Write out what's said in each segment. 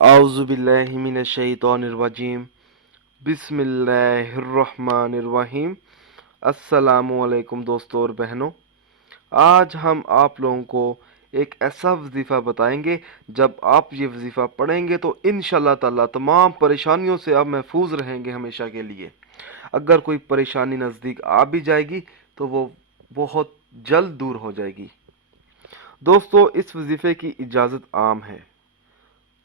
आउज़ुबिल्लाहि मिनश्शैतानिर्रजीम बिस्मिल्लाहिर्रहमानिर्रहीम। अस्सलामुअलैकुम दोस्तों और बहनों, आज हम आप लोगों को एक ऐसा वजीफ़ा बताएंगे। जब आप ये वजीफ़ा पढ़ेंगे तो इंशाअल्लाह ताला तमाम परेशानियों से आप महफूज रहेंगे हमेशा के लिए। अगर कोई परेशानी नज़दीक आ भी जाएगी तो वो बहुत जल्द दूर हो जाएगी। दोस्तों, इस वजीफ़े की इजाज़त आम है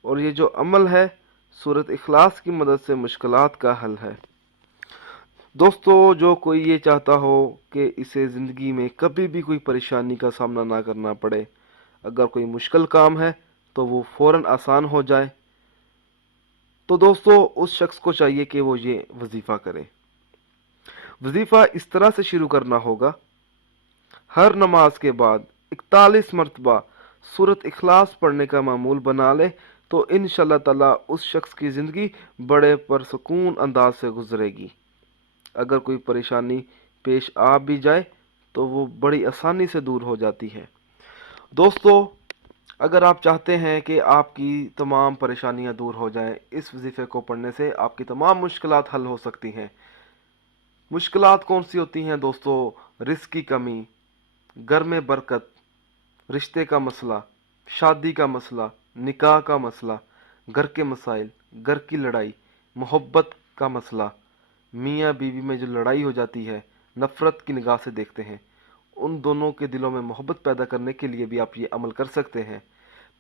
और ये जो अमल है सूरत इखलास की मदद से मुश्किलात का हल है। दोस्तों, जो कोई ये चाहता हो कि इसे ज़िंदगी में कभी भी कोई परेशानी का सामना ना करना पड़े, अगर कोई मुश्किल काम है तो वो फ़ौरन आसान हो जाए, तो दोस्तों उस शख्स को चाहिए कि वो ये वजीफ़ा करे। वजीफ़ा इस तरह से शुरू करना होगा, हर नमाज के बाद 41 मरतबा सूरत इखलास पढ़ने का मामूल बना ले तो इंशाअल्लाह ताला उस शख्स की ज़िंदगी बड़े परसकून अंदाज से गुजरेगी। अगर कोई परेशानी पेश आ भी जाए तो वो बड़ी आसानी से दूर हो जाती है। दोस्तों, अगर आप चाहते हैं कि आपकी तमाम परेशानियां दूर हो जाएं, इस वजीफ़े को पढ़ने से आपकी तमाम मुश्किलात हल हो सकती हैं। मुश्किलात कौन सी होती हैं दोस्तों? रिस्क की कमी, घर में बरकत, रिश्ते का मसला, शादी का मसला, निकाह का मसला, घर के मसाइल, घर की लड़ाई, मोहब्बत का मसला, मियाँ बीवी में जो लड़ाई हो जाती है, नफ़रत की निगाह से देखते हैं, उन दोनों के दिलों में मोहब्बत पैदा करने के लिए भी आप ये अमल कर सकते हैं।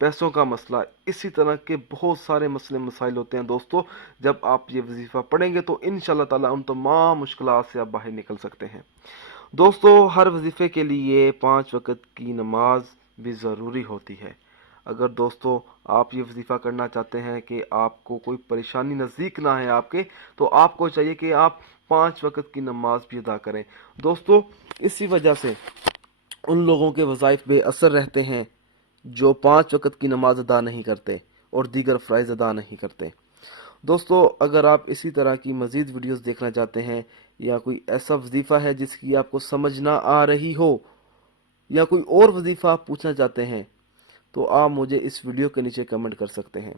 पैसों का मसला, इसी तरह के बहुत सारे मसले मसाइल होते हैं दोस्तों। जब आप ये वजीफ़ा पढ़ेंगे तो इंशाअल्लाह ताला उन तमाम मुश्किलात से आप बाहर निकल सकते हैं। दोस्तों, हर वजीफ़े के लिए 5 वक़्त की नमाज भी ज़रूरी होती है। अगर दोस्तों आप ये वजीफ़ा करना चाहते हैं कि आपको कोई परेशानी नज़दीक ना है आपके, तो आपको चाहिए कि आप 5 वक़्त की नमाज भी अदा करें। दोस्तों, इसी वजह से उन लोगों के वज़ाइफ बेअसर रहते हैं जो 5 वक़्त की नमाज अदा नहीं करते और दीगर फ़राइज़ अदा नहीं करते। दोस्तों, अगर आप इसी तरह की मज़ीद वीडियोस देखना चाहते हैं या कोई ऐसा वजीफ़ा है जिसकी आपको समझ ना आ रही हो या कोई और वजीफ़ा आप पूछना चाहते हैं, तो आप मुझे इस वीडियो के नीचे कमेंट कर सकते हैं।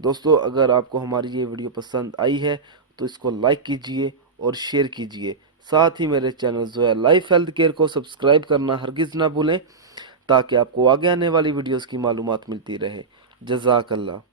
दोस्तों, अगर आपको हमारी ये वीडियो पसंद आई है तो इसको लाइक कीजिए और शेयर कीजिए। साथ ही मेरे channel Zoya life health care को सब्सक्राइब करना हरगिज़ ना भूलें ताकि आपको आगे आने वाली वीडियोस की मालूमात मिलती रहे। जज़ाकल्लाह।